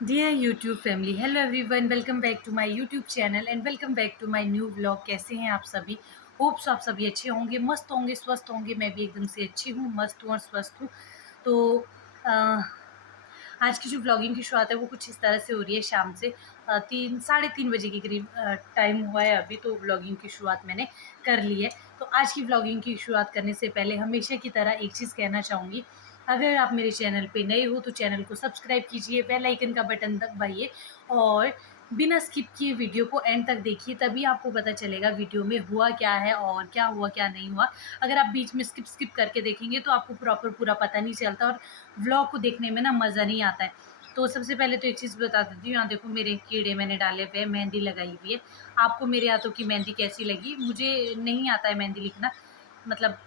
Dear YouTube family, hello everyone, welcome back to my YouTube channel and welcome back to my new vlog. कैसे हैं आप सभी? Hopes आप सभी अच्छे होंगे, मस्त होंगे, स्वस्थ होंगे। मैं भी एकदम से अच्छी हूँ, मस्त हूँ और स्वस्थ हूँ। तो अ, आज की जो व्लॉगिंग की शुरुआत है वो कुछ इस तरह से हो रही है। शाम से 3 साढ़े 3 बजे के करीब टाइम हुआ है अभी, तो व्लॉगिंग की शुरुआत मैंने कर ली है। तो आज की व्लॉगिंग की शुरुआत करने से पहले हमेशा की तरह एक चीज़ कहना चाहूँगी। अगर आप मेरे चैनल पे नए हो तो चैनल को सब्सक्राइब कीजिए, बेल आइकन का बटन दबाइए और बिना स्किप किए वीडियो को एंड तक देखिए, तभी आपको पता चलेगा वीडियो में हुआ क्या है और क्या हुआ क्या नहीं हुआ। अगर आप बीच में स्किप स्किप करके देखेंगे तो आपको प्रॉपर पूरा पता नहीं चलता और व्लॉग को देखने में ना मज़ा नहीं आता है। तो सबसे पहले तो एक चीज़ बता देती हूँ, यहाँ देखो मेरे कीड़े मैंने डाले हुए हैं, मेहंदी लगाई हुई है। आपको मेरे हाथों की मेहंदी कैसी लगी? मुझे नहीं आता है मेहंदी लिखना, मतलब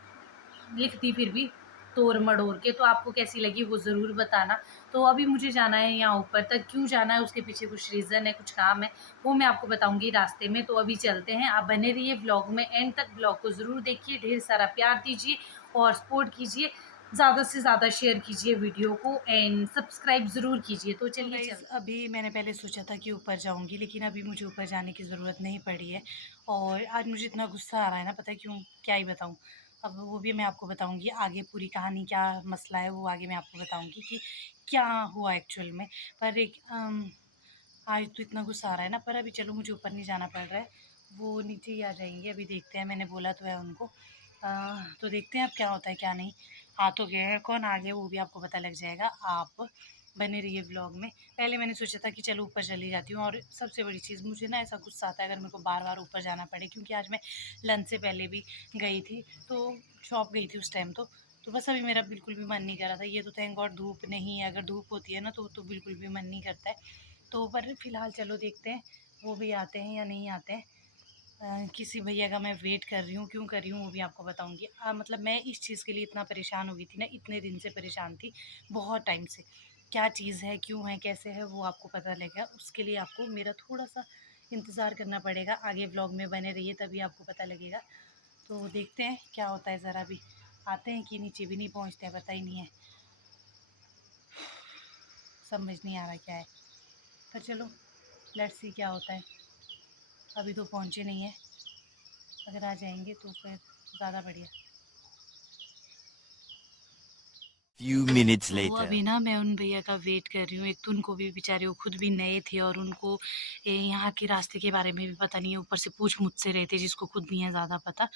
लिखती फिर भी तोड़-मड़ोड़ के, तो आपको कैसी लगी वो ज़रूर बताना। तो अभी मुझे जाना है यहाँ ऊपर तक, क्यों जाना है उसके पीछे कुछ रीज़न है, कुछ काम है, वो मैं आपको बताऊँगी रास्ते में। तो अभी चलते हैं, आप बने रहिए व्लॉग में, एंड तक व्लॉग को ज़रूर देखिए, ढेर सारा प्यार दीजिए और सपोर्ट कीजिए। ज़्यादा से ज़्यादा शेयर कीजिए वीडियो को एंड सब्सक्राइब ज़रूर कीजिए। तो चलिए अभी मैंने पहले सोचा था कि ऊपर जाऊँगी, लेकिन अभी मुझे ऊपर जाने की ज़रूरत नहीं पड़ी है और आज मुझे इतना गुस्सा आ रहा है ना, पता है क्यों? क्या ही बताऊँ। अब वो भी मैं आपको बताऊँगी, आगे पूरी कहानी क्या मसला है वो आगे मैं आपको बताऊँगी कि क्या हुआ एक्चुअल में। पर आज तो इतना गुस्सा आ रहा है ना, पर अभी चलो मुझे ऊपर नहीं जाना पड़ रहा है, वो नीचे ही आ जाएँगे। अभी देखते हैं, मैंने बोला तो है उनको। तो देखते हैं अब क्या होता है क्या नहीं। आ तो गए हैं, कौन आ गया वो भी आपको पता लग जाएगा। आप बने रहिए व्लॉग में। पहले मैंने सोचा था कि चलो ऊपर चली जाती हूँ, और सबसे बड़ी चीज़ मुझे ना ऐसा गुस्सा आता है अगर मेरे को बार-बार ऊपर जाना पड़े, क्योंकि आज मैं लंच से पहले भी गई थी, तो शॉप गई थी उस टाइम तो बस अभी मेरा बिल्कुल भी मन नहीं कर रहा था। ये तो थैंक गॉड धूप नहीं है, अगर धूप होती है ना तो बिल्कुल भी मन नहीं करता है। तो पर फ़िलहाल चलो देखते हैं वो भी आते हैं या नहीं आते हैं। किसी भैया का मैं वेट कर रही हूँ, क्यों कर रही हूँ वो भी आपको बताऊँगी। मतलब मैं इस चीज़ के लिए इतना परेशान हो गई थी ना, इतने दिन से परेशान थी, बहुत टाइम से। क्या चीज़ है, क्यों है, कैसे है, वो आपको पता लगेगा। उसके लिए आपको मेरा थोड़ा-सा इंतज़ार करना पड़ेगा, आगे व्लॉग में बने रहिए तभी आपको पता लगेगा। तो देखते हैं क्या होता है, ज़रा भी आते हैं कि नीचे भी नहीं पहुँचते हैं, पता ही नहीं है। समझ नहीं आ रहा क्या है, पर चलो लेट्स सी क्या होता है। अभी तो पहुँचे नहीं हैं, अगर आ जाएँगे तो फिर ज़्यादा बढ़िया। Few minutes तो later. अभी ना मैं उन भैया का वेट कर रही हूँ। एक तो उनको भी बेचारे, वो खुद भी नए थे और उनको यहाँ के रास्ते के बारे में भी पता नहीं है, ऊपर से पूछ मुझसे रहे थे जिसको खुद नहीं है ज़्यादा पता।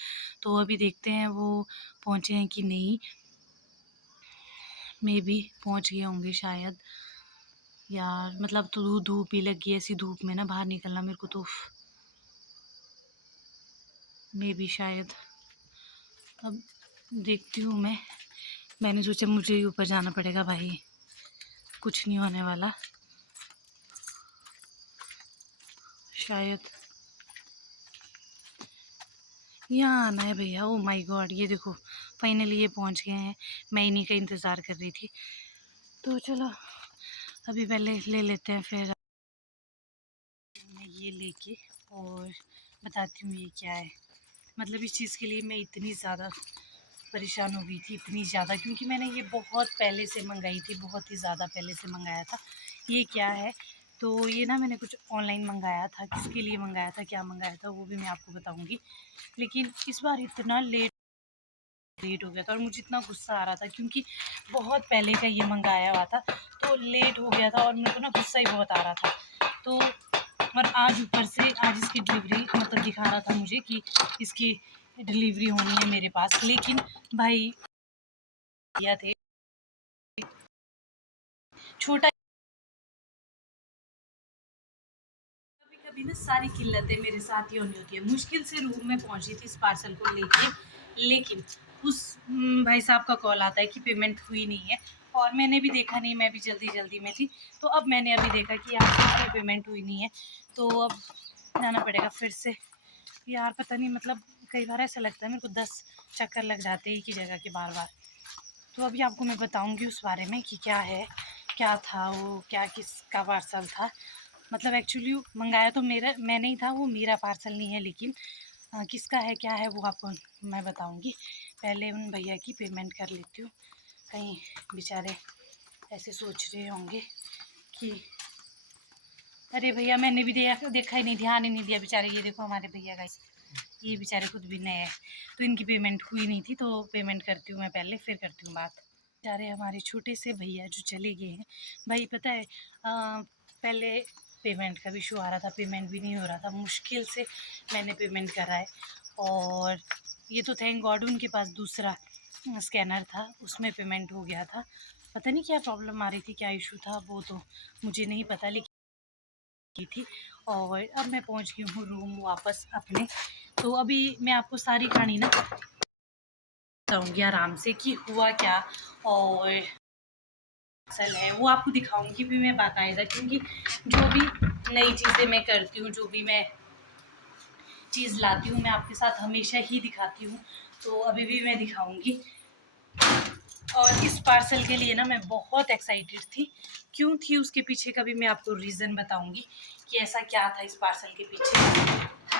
तो अभी देखते हैं वो पहुँचे हैं कि नहीं। मे बी पहुँच गए होंगे शायद। यार मतलब तो धूप ही लगी है, ऐसी धूप में ना बाहर निकलना मेरे को तो मे बी शायद। अब देखती हूँ मैं। मैंने सोचा मुझे ही ऊपर जाना पड़ेगा भाई, कुछ नहीं होने वाला शायद। यहाँ आना है भैया। ओह माय गॉड, ये देखो फाइनली ये पहुँच गए हैं। मैं इन्हीं का इंतज़ार कर रही थी। तो चलो अभी पहले ले लेते हैं, फिर मैं ये लेके और बताती हूँ ये क्या है। मतलब इस चीज़ के लिए मैं इतनी ज़्यादा परेशान हो गई थी, इतनी ज़्यादा, क्योंकि मैंने ये बहुत पहले से मंगाई थी, बहुत ही ज़्यादा पहले से मंगाया था। ये क्या है, तो ये ना मैंने कुछ ऑनलाइन मंगाया था, किसके लिए मंगाया था, क्या मंगाया था वो भी मैं आपको बताऊँगी। लेकिन इस बार इतना लेट हो गया था और मुझे इतना गुस्सा आ रहा था, क्योंकि बहुत पहले का ये मंगाया हुआ था, तो लेट हो गया था और मेरे को ना गुस्सा ही बहुत आ रहा था। तो और आज ऊपर से आज इसकी डिलीवरी मतलब दिखा रहा था मुझे कि इसकी डिलीवरी होनी है मेरे पास, लेकिन भाई भैया थे छोटा। कभी कभी ना सारी किल्लतें मेरे साथ ही होनी होती है। मुश्किल से रूम में पहुंची थी इस पार्सल को लेके, लेकिन उस भाई साहब का कॉल आता है कि पेमेंट हुई नहीं है, और मैंने भी देखा नहीं, मैं भी जल्दी जल्दी में थी। तो अब मैंने अभी देखा कि यार सच में पेमेंट हुई नहीं है, तो अब जाना पड़ेगा फिर से। यार पता नहीं, मतलब कई बार ऐसा लगता है मेरे को 10 चक्कर लग जाते हैं एक ही जगह के बार बार। तो अभी आपको मैं बताऊंगी उस बारे में कि क्या है, क्या था वो, क्या किसका पार्सल था। मतलब एक्चुअली मंगाया तो मेरा मैंने ही था, वो मेरा पार्सल नहीं है, लेकिन किसका है क्या है वो आपको मैं बताऊंगी। पहले उन भैया की पेमेंट कर लेती हूँ, कहीं बेचारे ऐसे सोच रहे होंगे कि अरे भैया मैंने भी देखा ही नहीं, ध्यान ही नहीं दिया बेचारे। ये देखो हमारे भैया गाइस, ये बेचारे खुद भी नए हैं, तो इनकी पेमेंट हुई नहीं थी, तो पेमेंट करती हूँ मैं पहले, फिर करती हूँ बात। बेचारे हमारे छोटे से भैया जो चले गए हैं। भाई पता है पहले पेमेंट का भी इशू आ रहा था, पेमेंट भी नहीं हो रहा था, मुश्किल से मैंने पेमेंट करा है। और ये तो थैंक गॉड उनके पास दूसरा स्कैनर था, उसमें पेमेंट हो गया था। पता नहीं क्या प्रॉब्लम आ रही थी, क्या इशू था, वो तो मुझे नहीं पता, लेकिन की थी। और अब मैं पहुंच गई हूँ रूम वापस अपने। तो अभी मैं आपको सारी कहानी ना बताऊँगी आराम से कि हुआ क्या, और असल है वो आपको दिखाऊंगी भी मैं बाकायदा, क्योंकि जो भी नई चीज़ें मैं करती हूँ, जो भी मैं चीज़ लाती हूँ, मैं आपके साथ हमेशा ही दिखाती हूँ। तो अभी भी मैं दिखाऊंगी। और इस पार्सल के लिए ना मैं बहुत एक्साइटेड थी। क्यों थी उसके पीछे का भी मैं आपको रीज़न बताऊंगी कि ऐसा क्या था इस पार्सल के पीछे।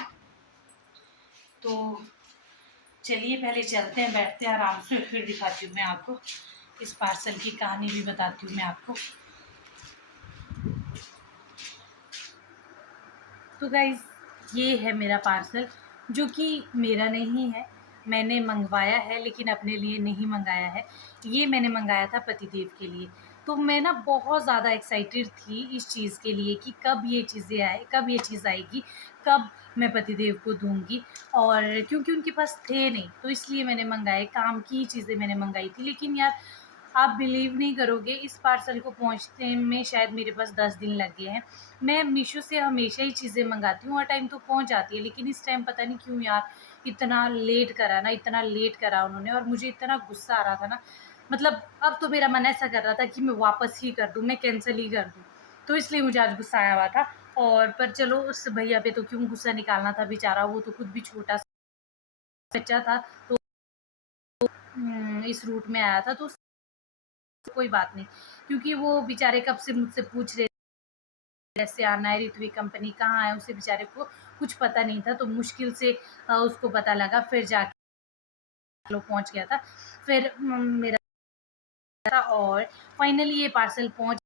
तो चलिए पहले चलते हैं, बैठते हैं आराम से, फिर दिखाती हूँ मैं आपको इस पार्सल की कहानी भी बताती हूँ मैं आपको। तो गाइज़ ये है मेरा पार्सल, जो कि मेरा नहीं है, मैंने मंगवाया है, लेकिन अपने लिए नहीं मंगाया है। ये मैंने मंगाया था पतिदेव के लिए। तो मैं ना बहुत ज़्यादा एक्साइटेड थी इस चीज़ के लिए कि कब ये चीज़ें आए, कब ये चीज़ आएगी, कब मैं पतिदेव को दूँगी। और क्योंकि उनके पास थे नहीं, तो इसलिए मैंने मंगाए, काम की ही चीज़ें मैंने मंगाई थी। लेकिन यार आप बिलीव नहीं करोगे, इस पार्सल को पहुँचने में शायद मेरे पास 10 दिन लग गए हैं। मैं मीशो से हमेशा ही चीज़ें मँगाती हूँ, हर टाइम तो पहुँच जाती है, लेकिन इस टाइम पता नहीं क्यों यार इतना लेट करा ना, इतना लेट करा उन्होंने, और मुझे इतना गुस्सा आ रहा था ना, मतलब अब तो मेरा मन ऐसा कर रहा था कि मैं वापस ही कर दूँ, मैं कैंसल ही कर दूँ। तो इसलिए मुझे आज गुस्सा आया हुआ था। और पर चलो उस भैया पे तो क्यों गुस्सा निकालना था, बेचारा वो तो खुद भी छोटा बच्चा था, तो इस रूट में आया था, तो कोई बात नहीं, क्योंकि वो बेचारे कब से मुझसे पूछ रहे कैसे आना है, ऋत्विक कंपनी कहाँ है, उसे बेचारे को कुछ पता नहीं था, तो मुश्किल से उसको पता लगा, फिर जाके लोग पहुँच गया था। फिर मेरा था, और फाइनली ये पार्सल पहुँच,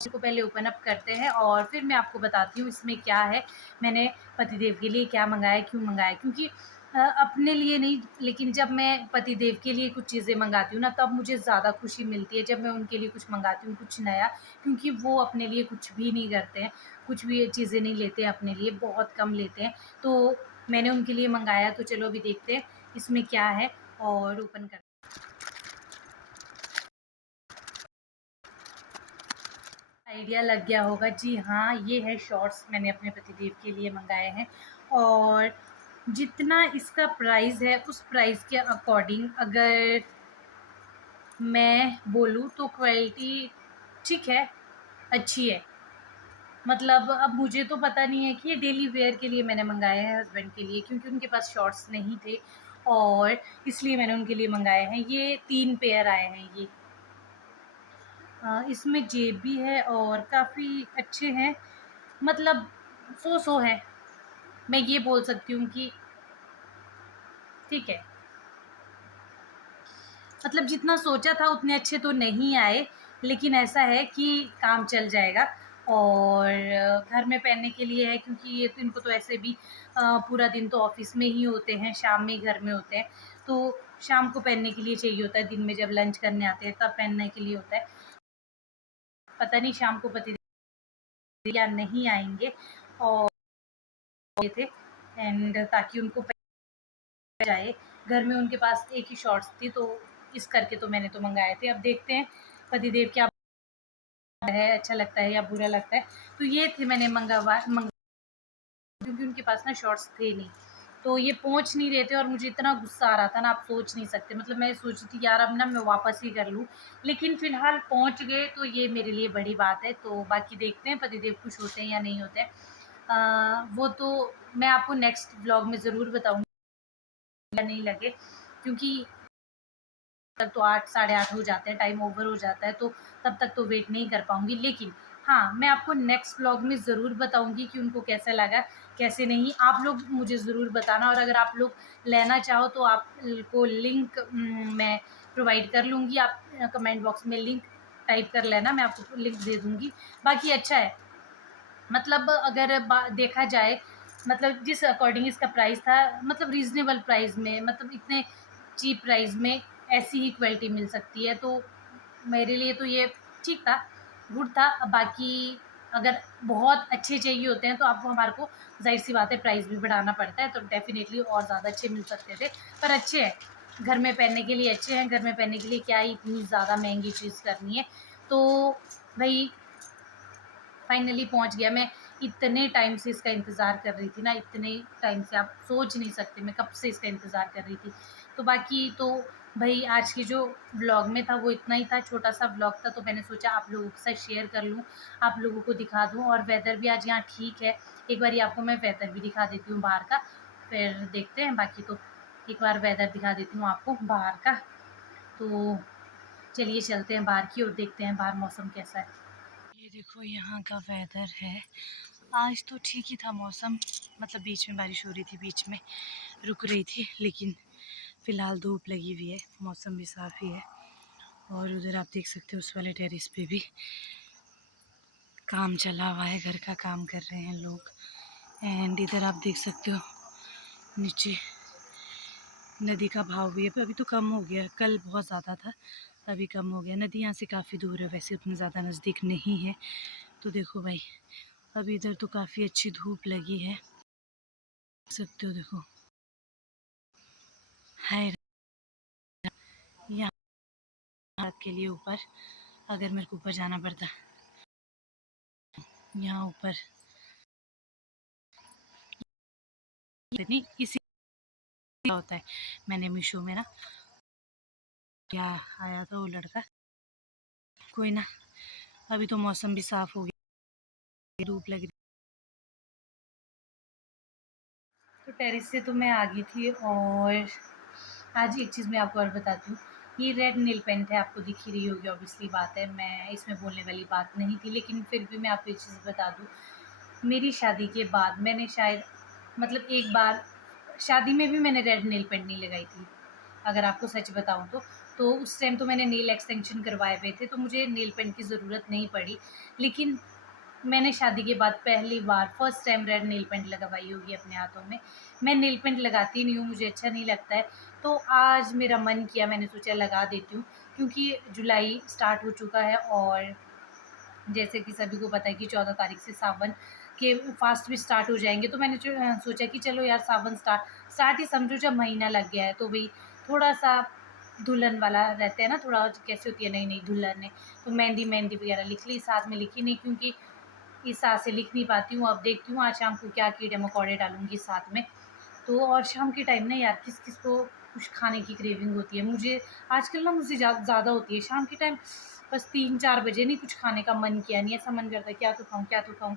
को पहले ओपन अप करते हैं और फिर मैं आपको बताती हूँ इसमें क्या है, मैंने पतिदेव के लिए क्या मँगाया, क्यों मँगाया। क्योंकि अपने लिए नहीं, लेकिन जब मैं पतिदेव के लिए कुछ चीज़ें मँगाती हूँ ना, तब मुझे ज़्यादा खुशी मिलती है जब मैं उनके लिए कुछ मँगाती हूँ, कुछ नया। क्योंकि वो अपने लिए कुछ भी नहीं करते हैं, कुछ भी चीज़ें नहीं लेते हैं अपने लिए, बहुत कम लेते हैं। तो मैंने उनके लिए मँगाया, तो चलो अभी देखते हैं इसमें क्या है और ओपन कर आइडिया लग गया होगा। जी हाँ, ये है शॉर्ट्स, मैंने अपने पतिदेव के लिए मँगाए हैं। और जितना इसका प्राइस है, उस प्राइस के अकॉर्डिंग अगर मैं बोलूँ तो क्वालिटी ठीक है, अच्छी है। मतलब अब मुझे तो पता नहीं है कि ये डेली वेयर के लिए मैंने मँगाए हैं हस्बैंड के लिए, क्योंकि उनके पास शॉर्ट्स नहीं थे, और इसलिए मैंने उनके लिए मँगाए हैं। ये 3 पेयर आए हैं ये। इसमें जेब भी है और काफ़ी अच्छे हैं, मतलब सो है। मैं ये बोल सकती हूँ कि ठीक है। मतलब जितना सोचा था उतने अच्छे तो नहीं आए, लेकिन ऐसा है कि काम चल जाएगा। और घर में पहनने के लिए है, क्योंकि ये तो इनको तो ऐसे भी पूरा दिन तो ऑफ़िस में ही होते हैं, शाम में ही घर में होते हैं। तो शाम को पहनने के लिए चाहिए होता है, दिन में जब लंच करने आते हैं तब पहनने के लिए होता है। पता नहीं शाम को पति या नहीं आएँगे, और ये थे एंड ताकि उनको जाए। घर में उनके पास एक ही शॉर्ट्स थी, तो इस करके तो मैंने तो मँगाए थे। अब देखते हैं पतिदेव क्या है, अच्छा लगता है या बुरा लगता है। तो ये थे मैंने क्योंकि उनके पास ना शॉर्ट्स थे नहीं, तो ये पहुँच नहीं रहे थे, और मुझे इतना गुस्सा आ रहा था ना, आप सोच नहीं सकते। मतलब मैं सोच रही थी यार अब ना मैं वापस ही कर लूँ, लेकिन फ़िलहाल पहुँच गए, तो ये मेरे लिए बड़ी बात है। तो बाकी देखते हैं पतिदेव खुश होते हैं या नहीं होते हैं। वो तो मैं आपको नेक्स्ट व्लॉग में ज़रूर बताऊँगी, नहीं लगे, क्योंकि तक तो 8 साढ़े 8 हो जाते हैं, टाइम ओवर हो जाता है, तो तब तक तो वेट नहीं कर पाऊँगी। लेकिन हाँ, मैं आपको नेक्स्ट व्लॉग में ज़रूर बताऊँगी कि उनको कैसा लगा, कैसे नहीं। आप लोग मुझे ज़रूर बताना, और अगर आप लोग लेना चाहो तो आप ल को लिंक मैं प्रोवाइड कर लूँगी। आप कमेंट बॉक्स में लिंक टाइप कर लेना, मैं आपको लिंक दे दूँगी। बाकी अच्छा है, मतलब अगर देखा जाए, मतलब जिस अकॉर्डिंग इसका प्राइस था, मतलब रीज़नेबल प्राइस में, मतलब इतने चीप प्राइस में ऐसी ही क्वालिटी मिल सकती है, तो मेरे लिए तो ये ठीक था, गुड था। अब बाकी अगर बहुत अच्छे चाहिए होते हैं तो आपको, हमारे को ज़ाहिर सी बात है प्राइस भी बढ़ाना पड़ता है, तो डेफ़िनेटली और ज़्यादा अच्छे मिल सकते थे, पर अच्छे हैं, घर में पहनने के लिए अच्छे हैं। घर में पहनने के लिए क्या ही इतनी ज़्यादा महंगी चीज़ करनी है। तो भई फाइनली पहुँच गया। मैं इतने टाइम से इसका इंतज़ार कर रही थी ना, इतने टाइम से आप सोच नहीं सकते मैं कब से इसका इंतज़ार कर रही थी। तो बाकी तो भई आज की जो व्लॉग में था वो इतना ही था, छोटा-सा व्लॉग था, तो मैंने सोचा आप लोगों के साथ शेयर कर लूँ, आप लोगों को दिखा दूँ। और वेदर भी आज यहाँ ठीक है। एक बारी आपको मैं वेदर भी दिखा देती हूँ बाहर का, फिर देखते हैं बाकी तो। एक बार वेदर दिखा देती हूँ आपको बाहर का। तो चलिए चलते हैं बाहर की ओर, देखते हैं बाहर मौसम कैसा है। ये देखो यहाँ का वेदर है। आज तो ठीक ही था मौसम, मतलब बीच में बारिश हो रही थी, बीच में रुक रही थी, लेकिन फ़िलहाल धूप लगी हुई है, मौसम भी साफ़ ही है। और उधर आप देख सकते हो उस वाले टेरेस पे भी काम चला हुआ है, घर का काम कर रहे हैं लोग। एंड इधर आप देख सकते हो नीचे नदी का भाव भी है, पर अभी तो कम हो गया, कल बहुत ज़्यादा था, अभी कम हो गया। नदी यहाँ से काफ़ी दूर है, वैसे उतनी ज़्यादा नज़दीक नहीं है। तो देखो भाई, अभी इधर तो काफ़ी अच्छी धूप लगी है, देख सकते हो, देखो है यहाँ रात के लिए ऊपर। अगर मेरे को ऊपर जाना पड़ता, यहाँ ऊपर नहीं, इसी क्या होता है, मैंने मीशो में ना क्या आया था वो लड़का, कोई ना। अभी तो मौसम भी साफ़ हो गया, धूप लग रही। तो टेरेस से तो मैं आ गई थी, और आज एक चीज़ मैं आपको और बताती हूँ। ये रेड नेल पेंट है, आपको दिख ही रही होगी, ऑब्वियसली बात है, मैं इसमें बोलने वाली बात नहीं थी, लेकिन फिर भी मैं आपको एक चीज़ बता दूँ। मेरी शादी के बाद मैंने शायद, मतलब एक बार शादी में भी मैंने रेड नेल पेंट नहीं लगाई थी, अगर आपको सच बताऊँ तो। तो उस टाइम तो मैंने नेल एक्सटेंशन करवाए हुए थे, तो मुझे नेल पेंट की ज़रूरत नहीं पड़ी। लेकिन मैंने शादी के बाद पहली बार first time red nail paint लगवाई होगी अपने हाथों में। मैं नेल पेंट लगाती नहीं हूँ, मुझे अच्छा नहीं लगता है। तो आज मेरा मन किया, मैंने सोचा लगा देती हूँ, क्योंकि जुलाई स्टार्ट हो चुका है, और जैसे कि सभी को पता है कि 14 तारीख से सावन के फास्ट भी स्टार्ट हो जाएँगे। तो मैंने सोचा कि चलो यार, सावन स्टार्ट स्टार्ट ही समझो, जब महीना लग गया है, तो भई थोड़ा-सा दुल्हन वाला रहता है ना, थोड़ा कैसे होती है नई-नई दुल्हन है, तो मेहंदी-मेहंदी वगैरह लिख ली, साथ में लिखी नहीं, क्योंकि इस साल से लिख नहीं पाती हूँ। अब देखती हूँ आज शाम को क्या कीड़े-मकोड़े डालूँगी साथ में। तो और शाम के टाइम ना यार, किस-किस को कुछ खाने की क्रेविंग होती है। मुझे आजकल ना, मुझे ज़्यादा होती है शाम के टाइम, बस 3-4 बजे नहीं, कुछ खाने का मन किया नहीं, ऐसा मन करता है क्या तो खाऊँ, क्या तो खाऊँ?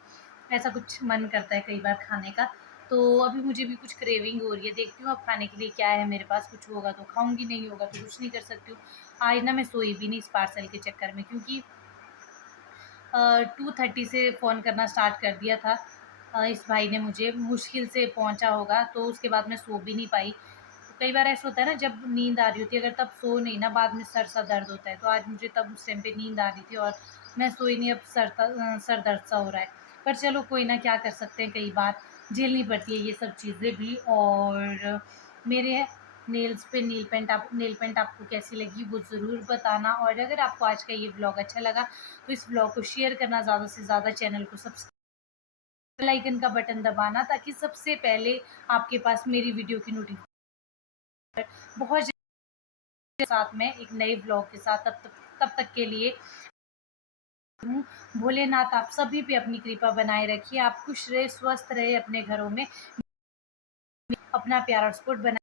ऐसा कुछ मन करता है कई बार खाने का। तो अभी मुझे भी कुछ क्रेविंग हो रही है, देखती हूँ अब खाने के लिए क्या है मेरे पास, कुछ होगा तो खाऊँगी, नहीं होगा तो कुछ नहीं कर सकती हूँ। आज ना मैं सोई भी नहीं इस पार्सल के चक्कर में, क्योंकि 2:30 से फ़ोन करना स्टार्ट कर दिया था। इस भाई ने मुझे, मुश्किल से पहुँचा होगा, तो उसके बाद मैं सो भी नहीं पाई। तो कई बार ऐसा होता है ना, जब नींद आ रही होती है, अगर तब सो नहीं ना, बाद में सर सा दर्द होता है। तो आज मुझे तब उस टाइम पे नींद आ रही थी, और मैं सोई नहीं, अब सर दर्द सा हो रहा है। पर चलो कोई ना, क्या कर सकते हैं, कई बार झेलनी पड़ती है ये सब चीज़ें भी। और मेरे नेल पेंट आपको कैसी लगी वो ज़रूर बताना, और अगर आपको आज का ये व्लॉग अच्छा लगा तो इस व्लॉग को शेयर करना, ज़्यादा से ज़्यादा चैनल को बेल आइकन का बटन दबाना, ताकि सबसे पहले आपके पास मेरी वीडियो की नोटिफिकेशन बहुत जल्द साथ में एक नए व्लॉग के साथ, तब तक के लिए हूँ। भोलेनाथ आप सभी पे अपनी कृपा बनाए रखिए, आप खुश रहे, स्वस्थ रहे अपने घरों में, अपना प्यार और सपोर्ट बना